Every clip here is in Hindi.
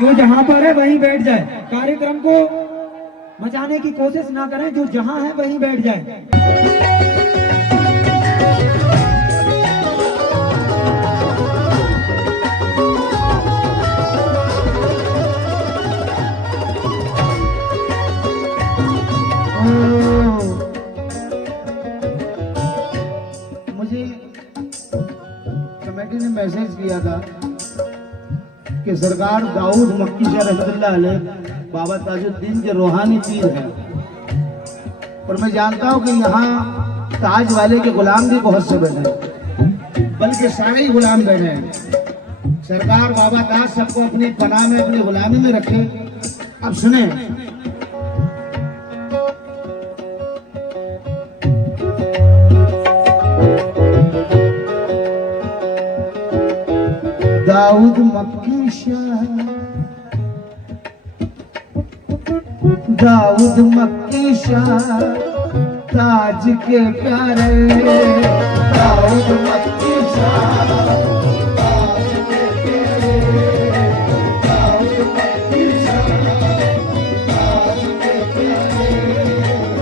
जो जहां पर है वहीं बैठ जाए। कार्यक्रम को मचाने की कोशिश ना करें, जो जहां है वहीं बैठ जाए। मुझे कमेटी ने मैसेज किया था कि सरकार दाऊद मक्की शाह रहमतुल्लाह अलैह बाबा ताजुद्दीन के रूहानी पीर हैं, और मैं जानता हूं कि यहाँ ताज वाले के गुलाम भी बहुत से बैठे हैं, बल्कि सारे ही गुलाम बैठे हैं। सरकार बाबा ताज सबको अपनी पनाह में, अपनी गुलामी में रखे। अब सुने, दाऊद मक्की शाह, दाऊद मक्की शाह ताज के प्यारे, दाऊद मक्की शाह ताज के प्यारे, दाऊद मक्की शाह ताज के प्यारे।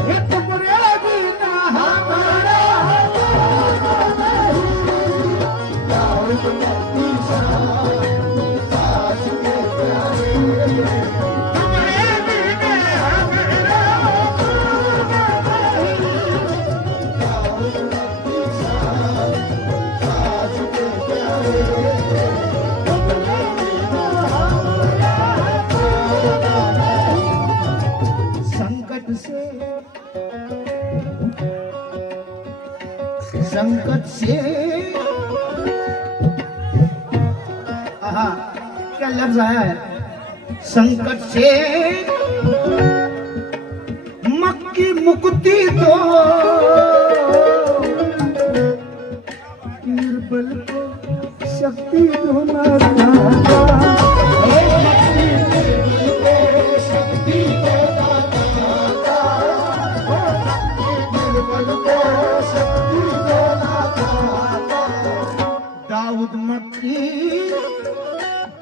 ये तुम्हारे बिना हमारा दाऊद मक्की शाह ताज के प्यारे। संकट से आहा, क्या लफ्ज आया है, संकट से मक्की मुक्ति दो, निर्बल को शक्ति दो ना।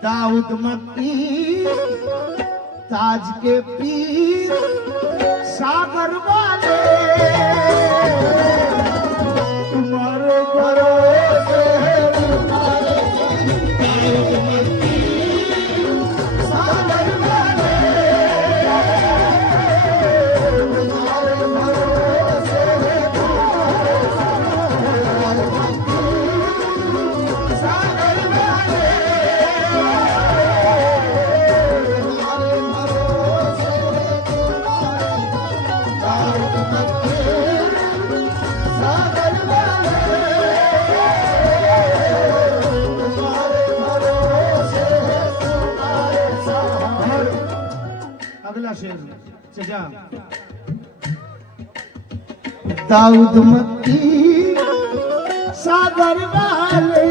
दाऊद मक्की ताज के पीर सागर वाले तुम्हारे भरोसे दाऊद मक्की सागर वाले तुम्हारे भरोसे सागर वाले। अगला शेर सजा, दाऊद मक्की सागर वाले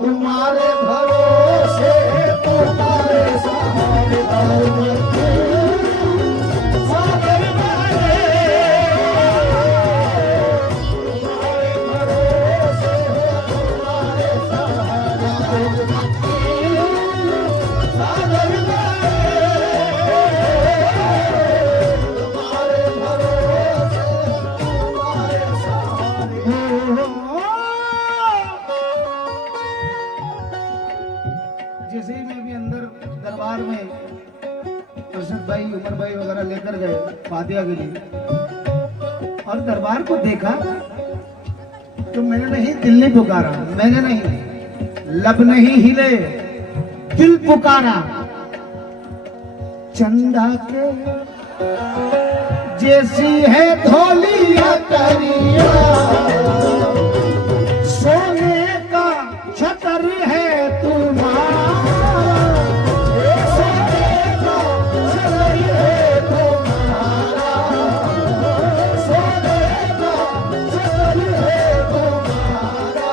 तुम्हारे भरोसे तुम्हारे सहारे, दाऊद मक्की सागर वाले तुम्हारे भरोसे तुम्हारे सहारे, दाऊद मक्की सागर जैसे ही मैं भी अंदर दरबार में अरशद भाई, उमर भाई वगैरह लेकर गए फातिहा के लिए, और दरबार को देखा तो मैंने नहीं, दिल ने पुकारा, मैंने नहीं, लब नहीं हिले, दिल पुकारा। चंदा के जैसी है धोलिया करिया, सोने का छतर है तुम्हारा, सोने का छतर है तुम्हारा, सोने का छतर है तुम्हारा,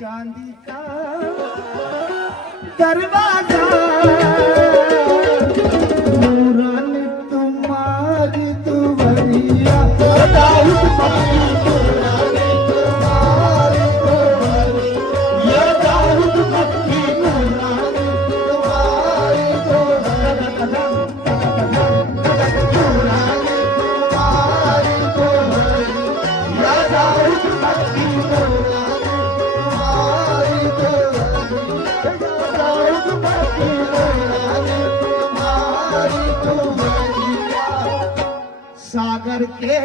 चांदी का दरवाजा नूरान तुम्हारी दुवरिया, दाऊद मक्की नूरान तुम्हारी दुवरिया, के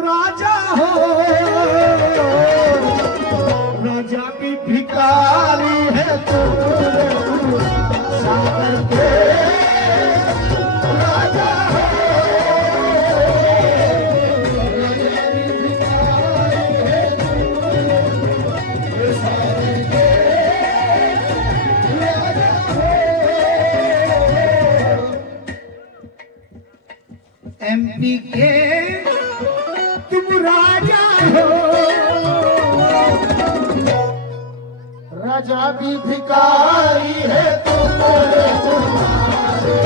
राजा हो, राजा की भिखारी है तू, सागर के राजा हो, राजा की भिखारी है तू, सागर के राजा हो। एमपी के तुम राजा हो, राजा भी भिखारी है तुम्हारे तुम्हारे,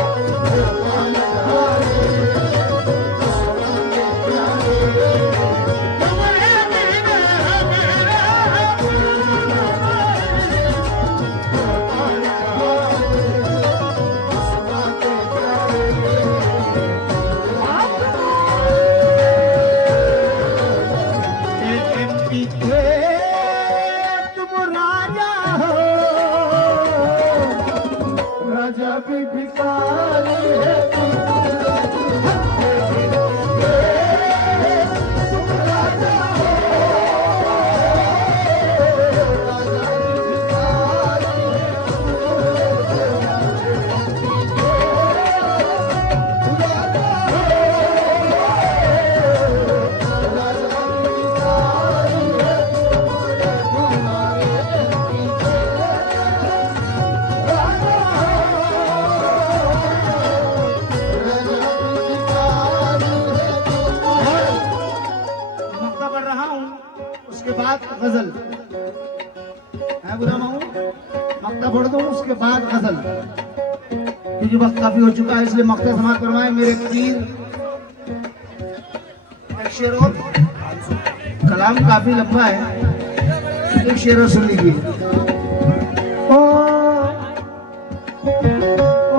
राजा भी भिखारी है तुम राजा हो, राजा भी भिखारी है उसके बाद गजल है बुरा माहूं, मक्ता पढ़ दो उसके बाद गजल, क्योंकि वक्त काफी हो चुका है, इसलिए मक्ता समाप्त करवाए मेरे पीर। एक शेर और, कलाम काफी लंबा है, एक शेर और सुन लीजिए। ओ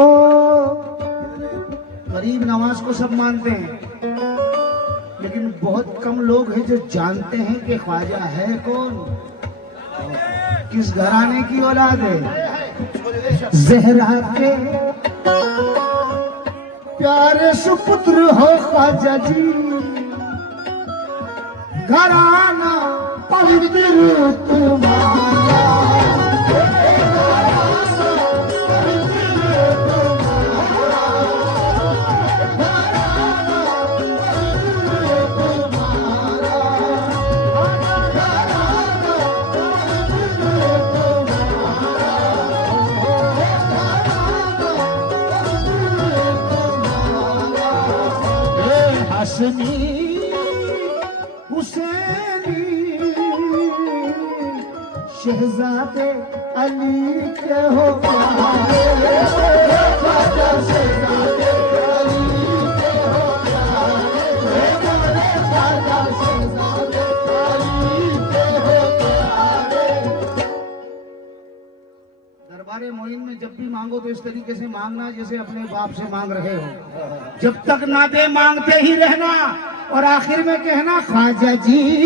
ओ गरीब नवाज को सब मानते हैं, लेकिन बहुत कम लोग हैं जो जानते हैं कि ख्वाजा है कौन, किस घराने की औलाद है। ज़हरा के प्यारे सुपुत्र हो ख्वाजा जी, घराना पवित्र तुम्हारा, हसनी हुसैनी शहजादे अली के हो प्यारे, ख्वाजा शहजादे अली के हो प्यारे, ख्वाजा शहजादे अली के हो प्यारे। दरबारे मोइन में जब भी मांगो तो इस तरीके से मांगना जैसे अपने बाप से मांग रहे हो, जब तक ना दे मांगते ही रहना, और आखिर में कहना ख्वाजा जी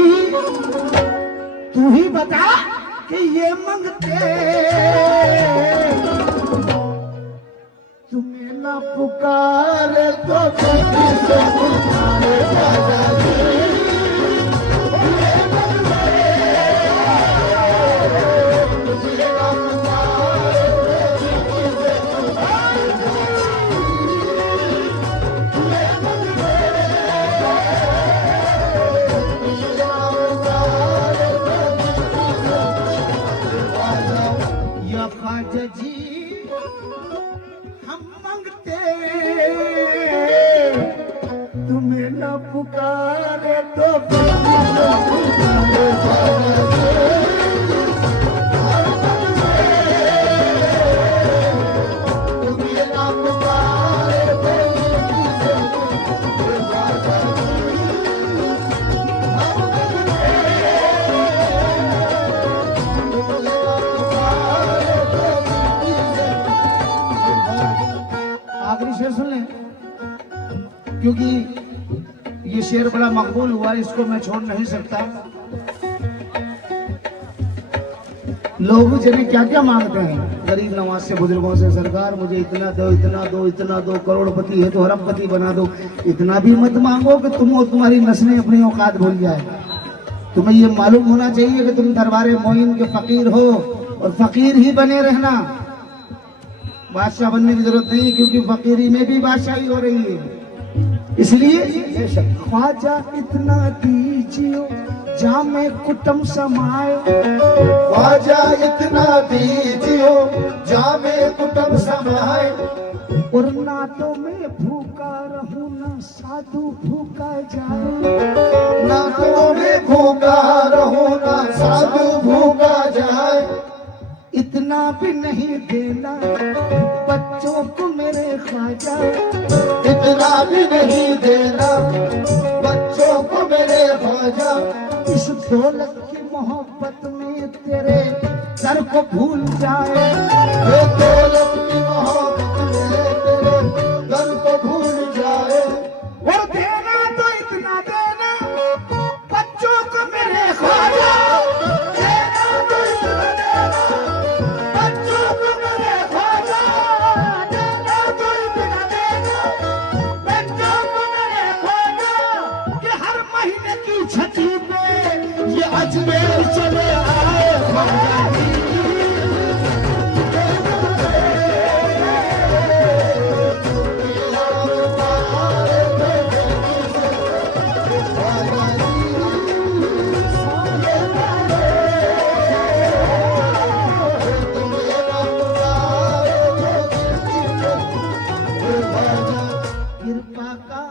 तू ही बता कि ये मांगते तुम्हें ना पुकारे तो किसे पुकारे, ख्वाजा जी ख्वाजा जी हम मांगते तुम्हें न पुकारे तो तुम्हें न पुकारे आखिरी शेर सुन लें, क्योंकि ये शेर बड़ा मकबूल हुआ, इसको मैं छोड़ नहीं सकता। लोग जने क्या क्या मांगते हैं गरीब नवाज से, बुजुर्गों से, सरकार मुझे इतना दो, इतना दो, इतना दो, करोड़पति है तो हरमपति बना दो। इतना भी मत मांगो कि तुम और तुम्हारी नस्लें अपनी औकात भूल जाए। तुम्हें ये मालूम होना चाहिए कि तुम दरबारे मोइन के फकीर हो और फकीर ही बने रहना। बादशाह बनने की जरूरत नहीं, क्योंकि फकीरी में भी बादशाही हो रही है। इसलिए ख्वाजा इतना दीजियो जामे कुटुम समाए, ख्वाजा इतना दीजियो जामे कुटुम समाए, और ना तो मैं भूखा रहूं ना साधु भूखा जाए, ना तो मैं भूखा रहूं ना साधु भूखा जाए। इतना भी नहीं देना बच्चों को मेरे ख्वाजा, इतना भी नहीं देना बच्चों को मेरे ख्वाजा। इस दौलत की मोहब्बत में तेरे दर को भूल जाए, ये दौलत की मोहब्बत में तेरे दर को भूल जाए। और देना तो इतना देना बच्चों को मेरे ख्वाजा, देना तो इतना देना बच्चों को मेरे ख्वाजा, देना तो इतना देना बच्चों को मेरे ख्वाजा। कि हर महीने की छठी पे ये अजमेर चले आए ख्वाजा जी। कृपा का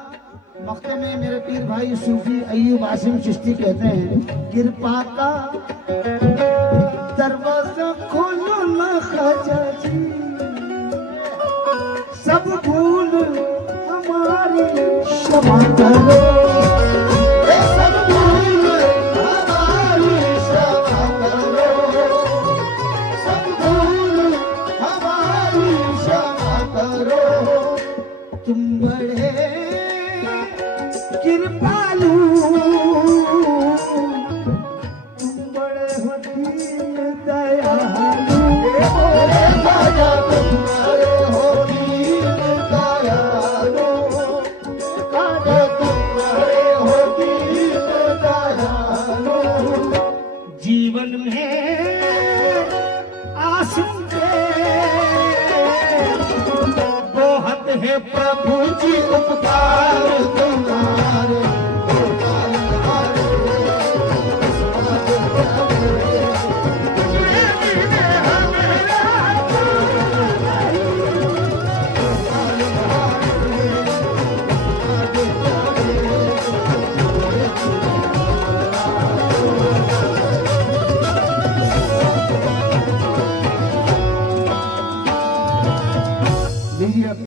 मक्के में मेरे पीर भाई सूफी अय्यूब आसिम चिश्ती कहते हैं, कृपा का दरवाजा खोलो ना ख्वाजा जी, सब भूल हमारी क्षमा करो, ये सब भूल हमारी क्षमा करो, सब भूल हमारी क्षमा करो। तुम बड़े कृपालु, तुम बड़े हो दीन दयालु, मेरे ख्वाजा तुम बड़े हो दीन दयालु, ख्वाजा तुम बड़े हो दीन दयालु। जीवन में आंसू के बहुत है प्रभु जी उपकार